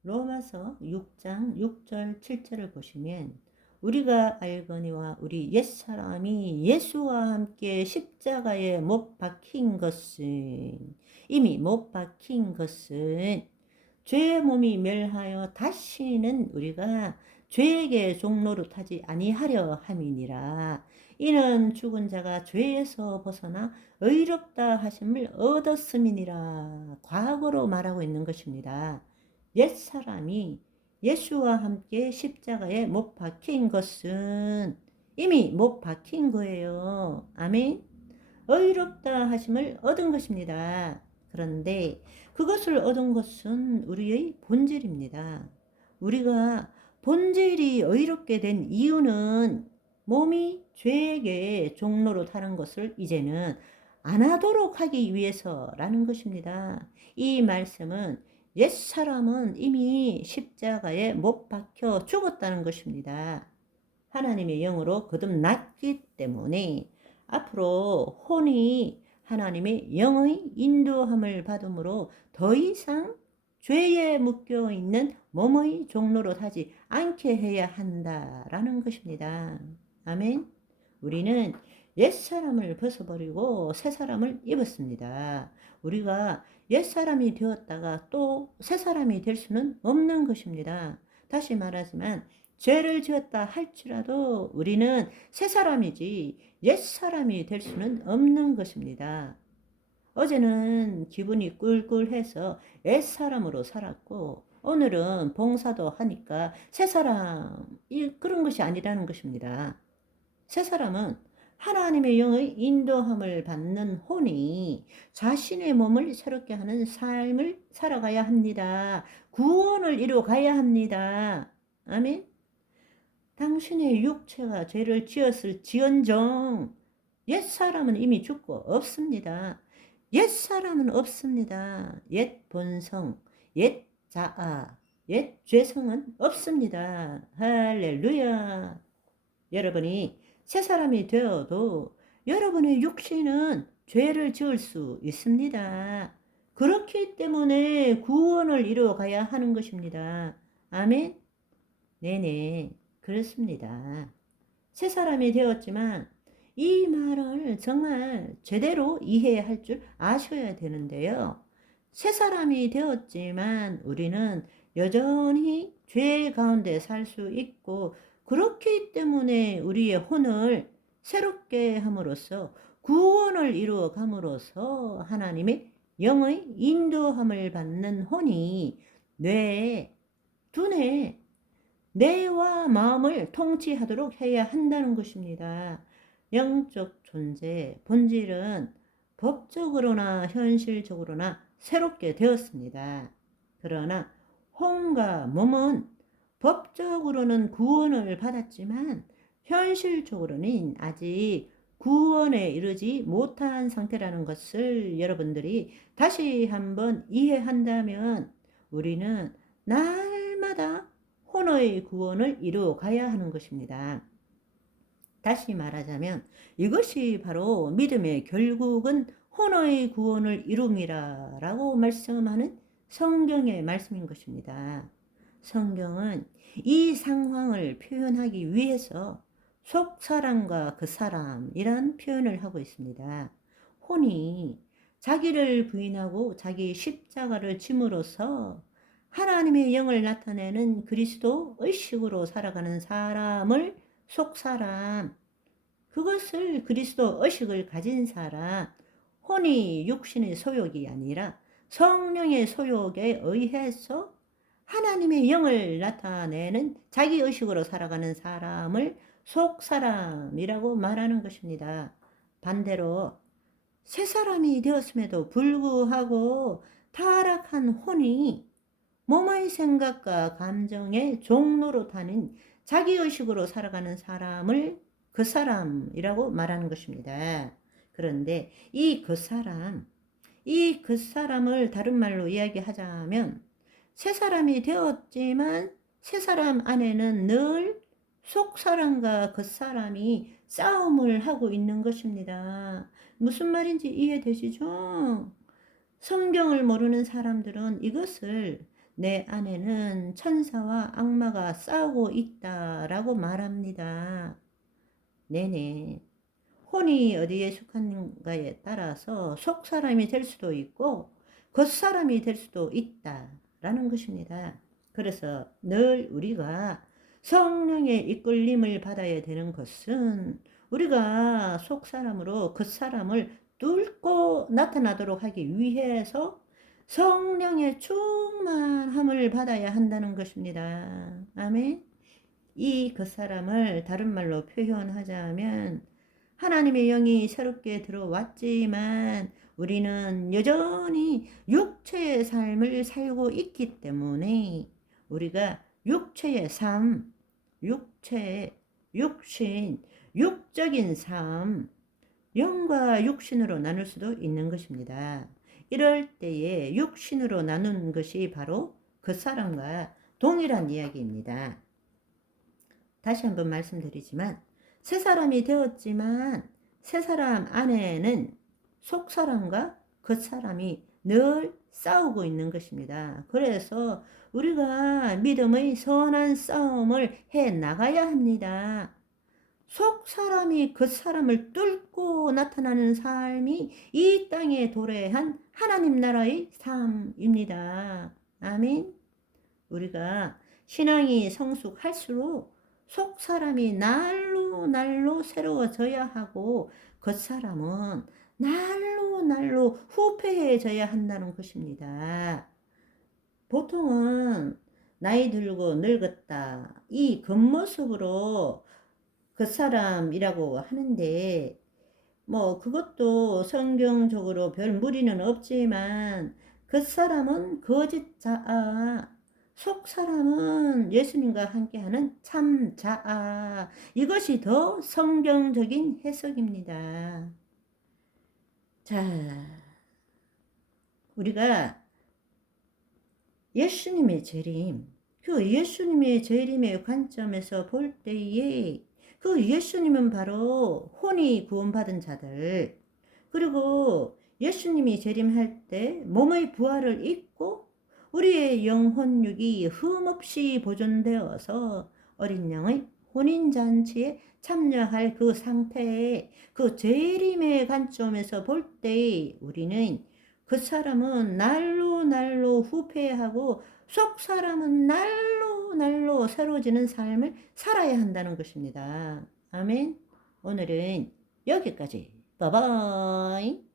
로마서 6장 6절 7절을 보시면 우리가 알거니와 우리 옛사람이 예수와 함께 십자가에 못 박힌 것은 이미 못 박힌 것은 죄의 몸이 멸하여 다시는 우리가 죄에게 종노릇하지 아니하려 함이니라. 이는 죽은 자가 죄에서 벗어나 의롭다 하심을 얻었음이니라. 과거로 말하고 있는 것입니다. 옛사람이 예수와 함께 십자가에 못 박힌 것은 이미 못 박힌 거예요. 아멘. 의롭다 하심을 얻은 것입니다. 그런데 그것을 얻은 것은 우리의 본질입니다. 우리가 본질이 의롭게 된 이유는 몸이 죄에게 종로로 타는 것을 이제는 안 하도록 하기 위해서라는 것입니다. 이 말씀은 옛사람은 이미 십자가에 못 박혀 죽었다는 것입니다. 하나님의 영으로 거듭났기 때문에 앞으로 혼이 하나님의 영의 인도함을 받음으로 더 이상 죄에 묶여 있는 몸의 종로로 하지 않게 해야 한다라는 것입니다. 아멘. 우리는 옛사람을 벗어버리고 새사람을 입었습니다. 우리가 옛사람이 되었다가 또 새사람이 될 수는 없는 것입니다. 다시 말하지만 죄를 지었다 할지라도 우리는 새사람이지 옛사람이 될 수는 없는 것입니다. 어제는 기분이 꿀꿀해서 옛사람으로 살았고 오늘은 봉사도 하니까 새사람 그런 것이 아니라는 것입니다. 새사람은 하나님의 영의 인도함을 받는 혼이 자신의 몸을 새롭게 하는 삶을 살아가야 합니다. 구원을 이루어 가야 합니다. 아멘. 당신의 육체가 죄를 지었을 지언정 옛사람은 이미 죽고 없습니다. 옛사람은 없습니다. 옛 본성, 옛 자아, 옛 죄성은 없습니다. 할렐루야. 여러분이 새사람이 되어도 여러분의 육신은 죄를 지을 수 있습니다. 그렇기 때문에 구원을 이루어 가야 하는 것입니다. 아멘. 네네, 그렇습니다. 새 사람이 되었지만 이 말을 정말 제대로 이해할 줄 아셔야 되는데요. 새 사람이 되었지만 우리는 여전히 죄 가운데 살 수 있고 그렇기 때문에 우리의 혼을 새롭게 함으로써 구원을 이루어 감으로써 하나님의 영의 인도함을 받는 혼이 뇌에, 두뇌에 뇌와 마음을 통치하도록 해야 한다는 것입니다. 영적 존재, 본질은 법적으로나 현실적으로나 새롭게 되었습니다. 그러나 혼과 몸은 법적으로는 구원을 받았지만 현실적으로는 아직 구원에 이르지 못한 상태라는 것을 여러분들이 다시 한번 이해한다면 우리는 날마다 혼의 구원을 이루어 가야 하는 것입니다. 다시 말하자면 이것이 바로 믿음의 결국은 혼의 구원을 이룸이라 라고 말씀하는 성경의 말씀인 것입니다. 성경은 이 상황을 표현하기 위해서 속사람과 그 사람이란 표현을 하고 있습니다. 혼이 자기를 부인하고 자기 십자가를 짐으로써 하나님의 영을 나타내는 그리스도 의식으로 살아가는 사람을 속사람, 그것을 그리스도 의식을 가진 사람, 혼이 육신의 소욕이 아니라 성령의 소욕에 의해서 하나님의 영을 나타내는 자기 의식으로 살아가는 사람을 속사람이라고 말하는 것입니다. 반대로 새 사람이 되었음에도 불구하고 타락한 혼이 몸의 생각과 감정의 종로로 타는 자기의식으로 살아가는 사람을 그 사람이라고 말하는 것입니다. 그런데 이 그 사람을 다른 말로 이야기하자면 새 사람이 되었지만 새 사람 안에는 늘 속 사람과 그 사람이 싸움을 하고 있는 것입니다. 무슨 말인지 이해되시죠? 성경을 모르는 사람들은 이것을 내 안에는 천사와 악마가 싸우고 있다라고 말합니다. 네네. 혼이 어디에 속하는가에 따라서 속사람이 될 수도 있고 겉사람이 될 수도 있다라는 것입니다. 그래서 늘 우리가 성령의 이끌림을 받아야 되는 것은 우리가 속사람으로 겉사람을 뚫고 나타나도록 하기 위해서 성령의 충만함을 받아야 한다는 것입니다. 아멘. 이 겉사람을 다른 말로 표현하자면 하나님의 영이 새롭게 들어왔지만 우리는 여전히 육체의 삶을 살고 있기 때문에 우리가 육체의 삶, 육신, 육적인 삶, 영과 육신으로 나눌 수도 있는 것입니다. 이럴 때에 육신으로 나눈 것이 바로 겉사람과 동일한 이야기입니다. 다시 한번 말씀드리지만 새 사람이 되었지만 새 사람 안에는 속 사람과 겉 사람이 늘 싸우고 있는 것입니다. 그래서 우리가 믿음의 선한 싸움을 해 나가야 합니다. 속 사람이 겉 사람을 뚫고 나타나는 삶이 이 땅에 도래한 하나님 나라의 삶입니다. 아멘. 우리가 신앙이 성숙할수록 속 사람이 날로 새로워져야 하고 겉 사람은 날로 후패해져야 한다는 것입니다. 보통은 나이 들고 늙었다 이 겉모습으로 겉사람이라고 하는데 뭐 그것도 성경적으로 별 무리는 없지만 겉사람은 거짓 자아, 속 사람은 예수님과 함께하는 참 자아. 이것이 더 성경적인 해석입니다. 자, 우리가 예수님의 재림, 그 예수님의 재림의 관점에서 볼 때에 그 예수님은 바로 혼이 구원받은 자들, 그리고 예수님이 재림할 때 몸의 부활을 입고 우리의 영혼육이 흠없이 보존되어서 어린 양의 혼인잔치에 참여할 그 상태에 그 재림의 관점에서 볼 때 우리는 그 사람은 날로 후패하고 속 사람은 날로 새로워지는 삶을 살아야 한다는 것입니다. 아멘. 오늘은 여기까지. 바이바이.